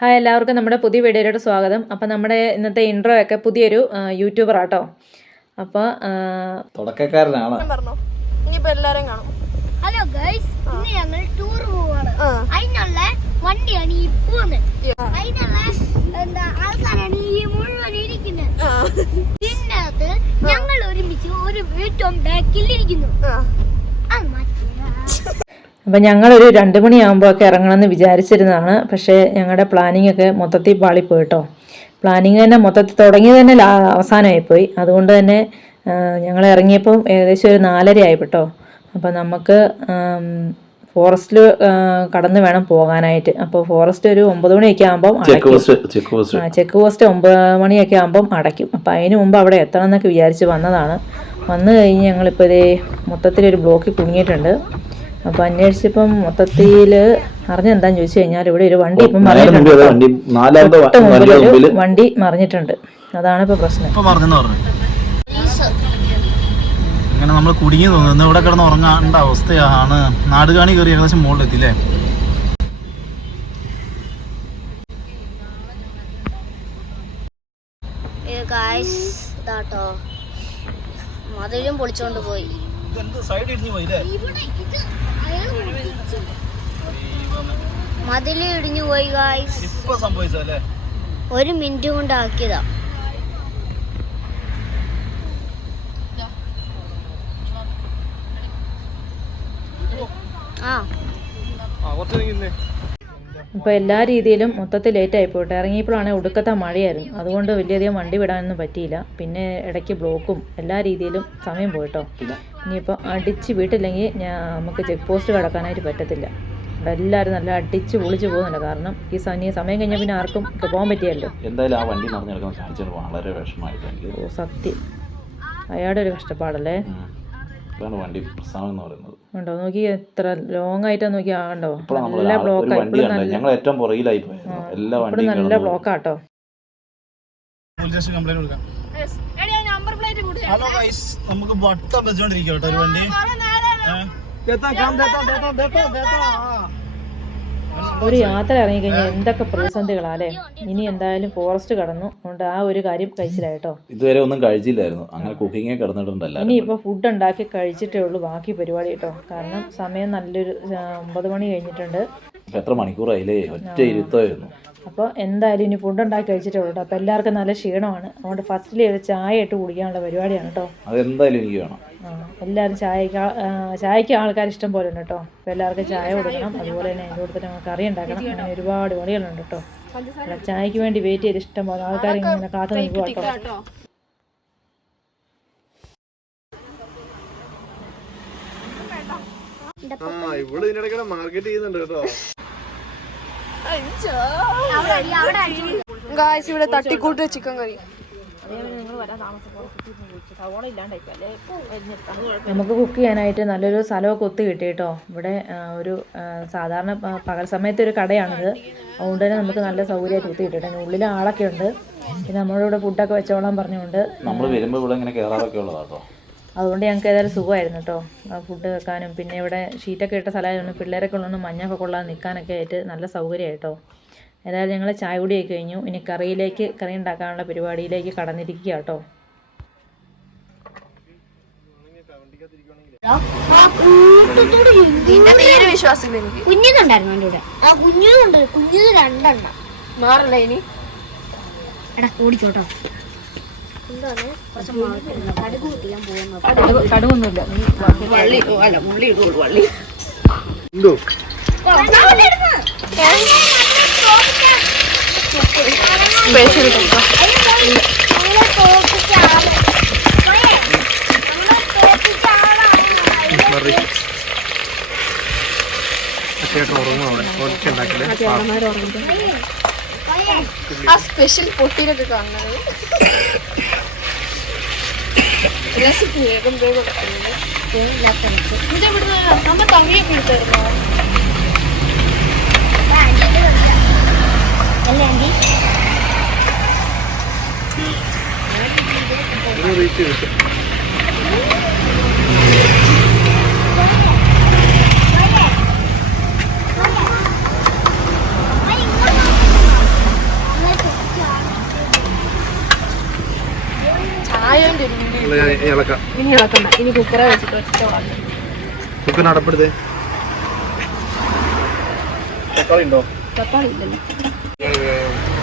Hi എല്ലാവർക്കും നമ്മുടെ പുതിയ വീഡിയോയിലോട്ട് സ്വാഗതം. അപ്പോൾ നമ്മുടെ ഇന്നത്തെ ഇൻട്രോ ഒക്കെ പുതിയൊരു യൂട്യൂബർ ആട്ടോ. അപ്പോൾ തുടക്കക്കാരനാണ്. ഇനിയിപ്പോൾ എല്ലാവരും കാണും. ഹലോ ഗൈസ്, ഇന്ന് ഞങ്ങൾ ടൂർ പോവാണ്. അതിനുള്ള വണ്ടിയാണ് ഈ പോകുന്നത്. അതിനുള്ള ആൾക്കാരാണ് ഈ മുഴുവൻ ഇരിക്കുന്നത്. ഇതിനകത്ത് ഞങ്ങൾ ഒരുമിച്ച് ഒരു ഏറ്റവും ബാക്കിലിരിക്കുന്നു. അത് അപ്പം ഞങ്ങളൊരു 2 മണിയാകുമ്പോഴൊക്കെ ഇറങ്ങണമെന്ന് വിചാരിച്ചിരുന്നതാണ്. പക്ഷേ ഞങ്ങളുടെ പ്ലാനിങ് ഒക്കെ മൊത്തത്തിൽ പാളിപ്പോയിട്ടോ. പ്ലാനിങ് തന്നെ മൊത്തത്തിൽ തുടങ്ങിയത് തന്നെ അവസാനമായിപ്പോയി. അതുകൊണ്ട് തന്നെ ഞങ്ങൾ ഇറങ്ങിയപ്പം ഏകദേശം ഒരു 4:30 ആയിട്ടോ. അപ്പം നമുക്ക് ഫോറസ്റ്റിൽ കടന്ന് വേണം പോകാനായിട്ട്. അപ്പോൾ ഫോറസ്റ്റ് ഒരു 9 മണിയൊക്കെ ആകുമ്പം ചെക്ക് പോസ്റ്റ് 9 മണിയൊക്കെ ആകുമ്പം അടയ്ക്കും. അപ്പം അതിന് മുമ്പ് അവിടെ എത്തണം എന്നൊക്കെ വിചാരിച്ച് വന്നതാണ്. വന്നു കഴിഞ്ഞ് ഞങ്ങളിപ്പോൾ ഇതേ മൊത്തത്തിലൊരു ബ്ലോക്കിൽ കുടുങ്ങിയിട്ടുണ്ട്. അപ്പോൾ അന്വേഷിച്ചപ്പം മൊത്തത്തിൽ അറിഞ്ഞെന്താന്ന് ചോദിച്ചു കഴിഞ്ഞാൽ ഇവിടെ ഒരു വണ്ടി ഇപ്പം മറിഞ്ഞിട്ടുണ്ട്. വണ്ടി മറിഞ്ഞിട്ടുണ്ട്. അതാണ് ഇപ്പോൾ പ്രശ്നം. അങ്ങനെ നമ്മൾ കുടുങ്ങി തോന്നുന്നു. ഇവിടെ കിടന്ന് ഉറങ്ങാണ്ട അവസ്ഥയാണ്. നാടുകാണി കയറി ഏകദേശം മുകളിലെത്തില്ലേ. മതിലും പൊളിച്ചോണ്ട് പോയി. മതില് ഇടിഞ്ഞു പോയി ഗായ്സ്. ഒരു മിനിറ്റ് കൊണ്ട് ആക്കിയതാ. ഇപ്പോൾ എല്ലാ രീതിയിലും മൊത്തത്തിൽ ലേറ്റായി പോയിട്ട് ഇറങ്ങിയപ്പോഴാണെങ്കിൽ ഒടുക്കത്തെ മഴയായിരുന്നു. അതുകൊണ്ട് വലിയധികം വണ്ടി വിടാനൊന്നും പറ്റിയില്ല. പിന്നെ ഇടയ്ക്ക് ബ്ലോക്കും എല്ലാ രീതിയിലും സമയം പോയിട്ടോ. ഇനിയിപ്പോൾ അടിച്ച് വീട്ടില്ലെങ്കിൽ നമുക്ക് ചെക്ക് പോസ്റ്റ് കടക്കാനായിട്ട് പറ്റത്തില്ല. അവിടെ എല്ലാവരും നല്ല അടിച്ച് പൊളിച്ച് പോകുന്നുണ്ട്. കാരണം ഈ സമയം കഴിഞ്ഞാൽ പിന്നെ ആർക്കും പോകാൻ പറ്റിയല്ലോ. എന്തായാലും ആ വണ്ടി വളരെ വിഷമമായിട്ട്. ഓ സത്യം, അയാളുടെ ഒരു കഷ്ടപ്പാടല്ലേ. വണ്ടി പ്രസ്ഥാനം എന്ന് പറയുന്നത് ഉണ്ടോ നോക്കി, എത്ര ലോങ് ആയിട്ടാ നോക്കി. ആണ്ടോ നല്ല ബ്ലോക്കാ. നല്ല ബ്ലോക്കാട്ടോ. നമുക്ക് വട്ടം വെച്ചോണ്ടിരിക്കും കേട്ടോ ഒരു വണ്ടി. ഒരു യാത്ര ഇറങ്ങിക്കഴിഞ്ഞാൽ എന്തൊക്കെ പ്രതിസന്ധികളാല്ലേ. ഇനി എന്തായാലും ഫോറസ്റ്റ് കടന്നു കൊണ്ട് ആ ഒരു കാര്യം കഴിച്ചില്ലായിട്ടോ. ഇതുവരെ ഒന്നും കഴിച്ചില്ലായിരുന്നു. അങ്ങനെ കുക്കിങ്ങേ കിടന്നിട്ടുണ്ടല്ലോ. ഇനിയിപ്പോൾ ഫുഡ് ഉണ്ടാക്കി കഴിച്ചിട്ടേ ഉള്ളൂ ബാക്കി പരിപാടി കേട്ടോ. കാരണം സമയം നല്ലൊരു 9 മണി കഴിഞ്ഞിട്ടുണ്ട്. എത്ര മണിക്കൂറായില്ലേ, ഒറ്റ ഇരുത്തായിരുന്നു. അപ്പോൾ എന്തായാലും ഇനി ഫുഡ് ഉണ്ടാക്കി കഴിച്ചിട്ടേ ഉള്ളൂ കേട്ടോ. അപ്പോൾ എല്ലാവർക്കും നല്ല ക്ഷീണമാണ്. അതുകൊണ്ട് ഫസ്റ്റിൽ ഒരു ചായ ഇട്ട് കുടിക്കാനുള്ള പരിപാടിയാണ് കേട്ടോ. അതെന്തായാലും എനിക്ക് വേണം. എല്ലാവരും ചായക്ക് ആൾക്കാർ ഇഷ്ടം പോലെ ഉണ്ട് കേട്ടോ. അപ്പോൾ എല്ലാവർക്കും ചായ കൊടുക്കണം. അതുപോലെ തന്നെ അതിൻ്റെ കൂടെ തന്നെ കറി ഉണ്ടാക്കണം. അങ്ങനെ ഒരുപാട് പണികളുണ്ട് കേട്ടോ. ചായക്ക് വേണ്ടി വെയിറ്റ് ചെയ്ത് ഇഷ്ടം പോലെ ആൾക്കാർ ഇങ്ങനെ കാത്തു നിൽക്കുക കേട്ടോ. മാർക്കറ്റ് ചെയ്യുന്നുണ്ട് കേട്ടോ. ഇവിടെ തട്ടിക്കൂട്ട് ചിക്കൻ കറി. നമുക്ക് കുക്ക് ചെയ്യാനായിട്ട് നല്ലൊരു സ്ഥലമൊക്കെ ഒത്തു കിട്ടി കേട്ടോ. ഇവിടെ ഒരു സാധാരണ പകൽ സമയത്ത് ഒരു കടയാണിത്. അതുകൊണ്ട് തന്നെ നമുക്ക് നല്ല സൗകര്യമായിട്ട് ഒത്തു കിട്ടിയിട്ട് ഉള്ളിൽ ആളൊക്കെ ഉണ്ട്. പിന്നെ നമ്മളിവിടെ ഫുഡൊക്കെ വെച്ചോളാൻ പറഞ്ഞുകൊണ്ട് അതുകൊണ്ട് ഞങ്ങൾക്ക് ഏതായാലും സുഖമായിരുന്നു കേട്ടോ ഫുഡ് വെക്കാനും. പിന്നെ ഇവിടെ ഷീറ്റൊക്കെ ഇട്ട സ്ഥലമായിരുന്നു. പിള്ളേരൊക്കെ ഉള്ളതുകൊണ്ട് മഞ്ഞൊക്കെ കൊള്ളാൻ നിൽക്കാനൊക്കെ ആയിട്ട് നല്ല സൗകര്യമായിട്ടോ. ഏതായാലും ഞങ്ങൾ ചായ കുടിയൊക്കെ കഴിഞ്ഞു. ഇനി കറി ഉണ്ടാക്കാനുള്ള പരിപാടിയിലേക്ക് കടന്നിരിക്കുക കേട്ടോ. കുഞ്ഞിനുണ്ടായിരുന്നു എൻ്റെ കൂടെ. ആ കുഞ്ഞിനുണ്ട്. കുഞ്ഞിന് 2 എണ്ണം മാറില്ല ഇനി. എടാ ഓടിച്ചോട്ടോ. കടുകൊന്നുമില്ല. മുള്ളി ഇടുള്ളൂ. വള്ളി ആ സ്പെഷ്യൽ പൊട്ടിയിലൊക്കെ കാണുന്നത്. വേഗം വേഗം നമ്മൾ തങ്ങിയൊക്കെ എടുത്തായിരുന്നോ? ഇളക്കാം. ഇനി ഇളക്കണ്ട, ഇനി കുക്കറെ വെച്ചിട്ട് വെച്ചിട്ട് കുക്കറിന് അടപ്പെടുത്തേ. തക്കാളി ഉണ്ടോ? തക്കാളി ഇല്ലല്ലോ.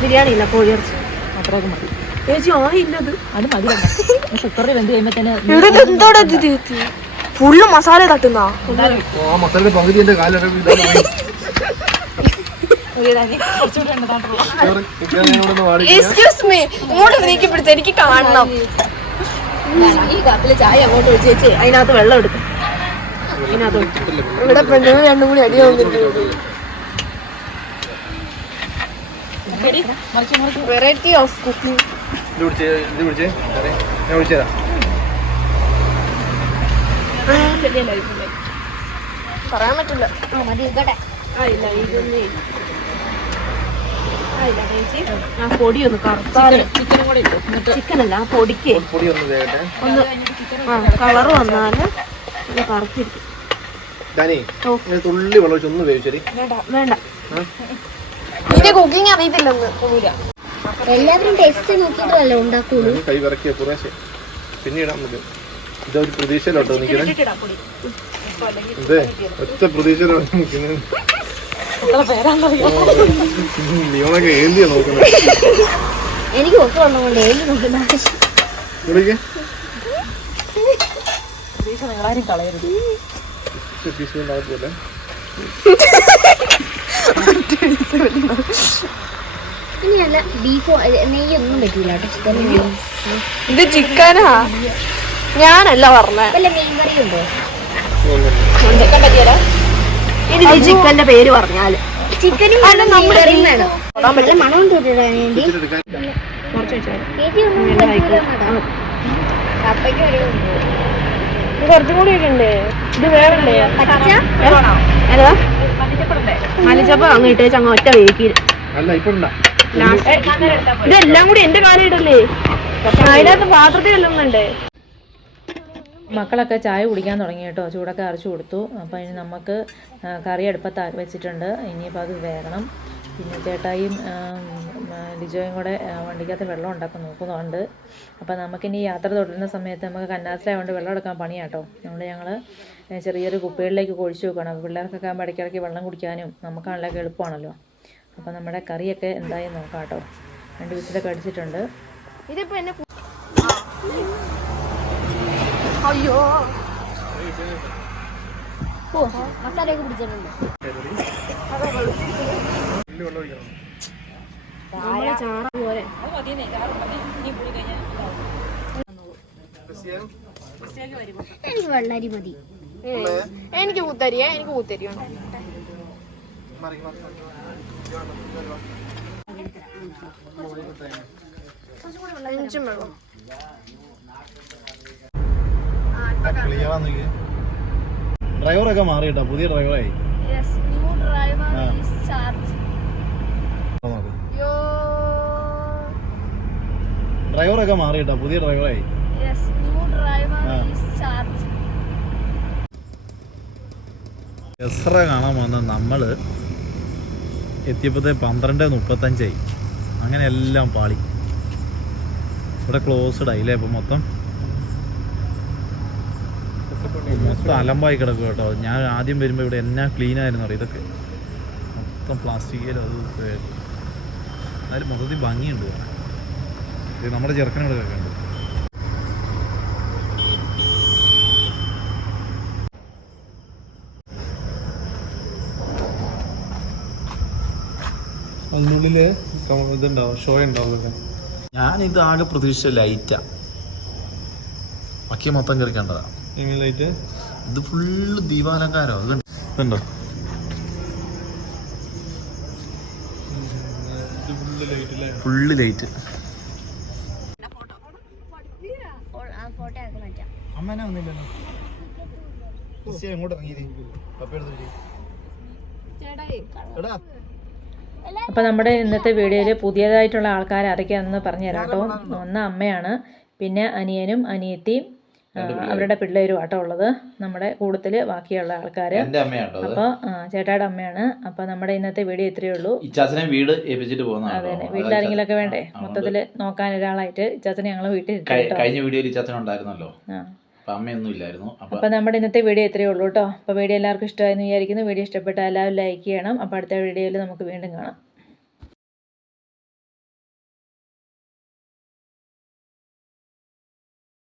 ബിരിയാണി ഇല്ല, കോഴിയിറച്ചി അത്രയൊക്കെ മതി ചേച്ചി. ഇല്ലത് അത് മതി. കുക്കറിൽ വെന്ത് കഴിയുമ്പോ തന്നെ ഫുള്ള് മസാല തട്ടുന്ന മസാല പകുതി എന്റെ കാലം നീക്കി പിടിച്ച എനിക്ക് കാണണം. ഈ കപ്പില് ചായ അങ്ങോട്ട് വെച്ച് വെച്ച് അതിനകത്ത് വെള്ളം എടുക്കും. ഇതിനകത്ത് ഇവിടെ പെണ്ണുങ്ങൾ രണ്ടും കൂടി അടിയാവുന്നുണ്ട്. Variety of cooking. പറയാൻ പറ്റില്ല. ആ പൊടി ഒന്ന് കറുത്താല് ചിക്കനല്ല, ആ പൊടിക്ക് ഒന്ന് കളറ് വന്നാല് കറുത്തിരിക്കും. തുള്ളി വെള്ളം ഒഴിച്ച് ഒന്ന് വേവിച്ചേരി. വേണ്ട, ഇത് കുക്കിംഗ് അറിയത്തില്ലെന്ന്. എല്ലാവരും ടേസ്റ്റ് നോക്കിയിട്ടല്ലേ ഉണ്ടാക്കുള്ളൂ. കൈ വിറക്കിയ കുറേശ്ശെ പിന്നെ ഇടാൻ പറ്റും. ഇതൊരു പ്രതീക്ഷയിലോട്ടോ നിൽക്കുന്നത്. ഇതേ ഒറ്റ പ്രതീക്ഷയിലോട്ട് നിൽക്കുന്നത്. നീളൊക്കെ ഏന്തിയാ നോക്കുന്നത്. എനിക്ക് ഒത്തു വന്നുകൊണ്ട് ഏന്തി നോക്കുന്ന കളയരുത്. ഇനിയല്ല ബീഫോ നെയ്യൊന്നും പറ്റില്ല കേട്ടോ. ചിക്കൻ ഇത് ചിക്കനാ, ഞാനല്ല പറഞ്ഞ. വല്ല മീൻ കറി ഉണ്ടോ? ചിക്കൻ പറ്റിയല്ല. ഇനി ചിക്കന്റെ പേര് പറഞ്ഞാല് ചിക്കനും കറിയും വേണം. നല്ല മണം തൊട്ടിടാൻ വേണ്ടി കപ്പയ്ക്ക് ഒരു കുറച്ചും കൂടി ഒക്കെ ഉണ്ട്. ഇത് വേറണ്ടേ? മല്ലിച്ചപ്പ് അങ്ങ് ഇട്ടേച്ച് അങ്ങ് ഒറ്റ വേക്കി. ഇതെല്ലാം കൂടി എന്റെ കാലം ഇടല്ലേ, അതിനകത്ത് പാത്രത്തിൽ എല്ലുന്നുണ്ട്. മക്കളൊക്കെ ചായ കുടിക്കാൻ തുടങ്ങി കേട്ടോ. ചൂടൊക്കെ അരച്ചു കൊടുത്തു. അപ്പോൾ ഇനി നമുക്ക് കറി അടുപ്പത്ത് വെച്ചിട്ടുണ്ട്. ഇനിയിപ്പോൾ അത് വേകണം. പിന്നെ ചേട്ടായും ലിജോയും കൂടെ വണ്ടിക്കകത്ത് വെള്ളം ഉണ്ടാക്കാൻ നോക്കുന്നുണ്ട്. അപ്പോൾ നമുക്കിനി യാത്ര തുടരുന്ന സമയത്ത് നമുക്ക് കന്നാസിലായതുകൊണ്ട് വെള്ളം എടുക്കാൻ പണിയാട്ടോ. അതുകൊണ്ട് ഞങ്ങൾ ചെറിയൊരു കുപ്പികളിലേക്ക് ഒഴിച്ചു വെക്കണം. അപ്പോൾ പിള്ളേർക്കൊക്കെ ആകുമ്പോൾ ഇടയ്ക്കിടയ്ക്ക് വെള്ളം കുടിക്കാനും നമുക്കാണല്ലോ എളുപ്പമാണല്ലോ. അപ്പോൾ നമ്മുടെ കറിയൊക്കെ എന്തായി നോക്കാം കേട്ടോ. 2 വിസിലൊക്കെ അടിച്ചിട്ടുണ്ട്. ഇതിപ്പോ എന്നെ അയ്യോ മസാലയൊക്കെ പിടിച്ചിട്ടുണ്ട്. ചാറ പോലെ എനിക്ക് വെള്ളരി മതി. എനിക്ക് കൂത്തരിയ, എനിക്ക് കൂത്തരിയോ. അഞ്ചും വെള്ളം ഡ്രൈവറൊക്കെ മാറി കേട്ടോ, പുതിയ ഡ്രൈവറായി. ഡ്രൈവറൊക്കെ മാറി കേട്ടോ, പുതിയ ഡ്രൈവറായി. യസ്ര കാണാൻ വന്ന നമ്മള് എത്തിയപ്പോഴത്തെ 12:35 അങ്ങനെ എല്ലാം പാളി. ഇവിടെ ക്ലോസ്ഡ് ആയില്ലേ. ഇപ്പം മൊത്തം അലമ്പായി കിടക്കും കേട്ടോ. ഞാൻ ആദ്യം വരുമ്പോൾ ഇവിടെ എന്നാ ക്ലീൻ ആയിരുന്നു അറിയാം. ഇതൊക്കെ മൊത്തം പ്ലാസ്റ്റിക്കിൽ അത് എന്നാലും മൊത്തത്തിൽ ഭംഗിയുണ്ട്. ഇത് നമ്മുടെ ചെറുക്കനുകളൊക്കെ ഉണ്ട്. അതിനുള്ളില് ഇതുണ്ടാവും, ഷോ ഉണ്ടാവും. ഞാനിത് ആകെ പ്രതീക്ഷിച്ച ലൈറ്റാ, ബാക്കി മൊത്തം കയറിക്കേണ്ടതാ. എങ്ങനെ ലൈറ്റ്? ഇത് ഫുള്ള് ദീപാലങ്കാരോ. ഇതുണ്ടോ? Full light. അമ്മേനെ വന്നില്ലല്ലോ. എങ്ങോട്ട് ഇറങ്ങിയത്? അപ്പോൾ നമ്മുടെ ഇന്നത്തെ വീഡിയോയിൽ പുതിയതായിട്ടുള്ള ആൾക്കാർ ആരൊക്കെയാണെന്ന് പറഞ്ഞു തരാം കേട്ടോ. ഒന്ന് അമ്മയാണ്, പിന്നെ അനിയനും അനിയത്തിയും അവരുടെ പിള്ളേരും ആട്ടോ ഉള്ളത്, നമ്മുടെ കൂട്ടത്തിൽ ബാക്കിയുള്ള ആൾക്കാർ. എൻ്റെ അമ്മയാട്ടോ അത്. അപ്പോൾ ചേട്ടായുടെ അമ്മയാണ്. അപ്പോൾ നമ്മുടെ ഇന്നത്തെ വീഡിയോ ഇത്രയേ ഉള്ളൂ. ഇച്ചാച്ചനെ വീട് ഏൽപ്പിച്ചിട്ട് പോകുന്നതാണ്. അതെ, വീട്ടിലാരെങ്കിലൊക്കെ വേണ്ടേ മൊത്തത്തിൽ നോക്കാൻ ഒരാളായിട്ട്. ഇച്ചാച്ചനെ ഞങ്ങൾ വീട്ടിൽ കഴിഞ്ഞ വീഡിയോയിൽ ഇച്ചാച്ചൻ ഉണ്ടായിരുന്നല്ലോ, അപ്പം അമ്മയൊന്നും ഇല്ലായിരുന്നു. അപ്പോൾ നമ്മുടെ ഇന്നത്തെ വീഡിയോ ഇത്രയേ ഉള്ളൂ കേട്ടോ. അപ്പോൾ വീഡിയോ എല്ലാവർക്കും ഇഷ്ടമായെന്ന് വിചാരിക്കുന്നു. വീഡിയോ ഇഷ്ടപ്പെട്ടാൽ എല്ലാവരും ലൈക്ക് ചെയ്യണം. അപ്പോൾ അടുത്ത വീഡിയോയിൽ നമുക്ക് വീണ്ടും കാണാം.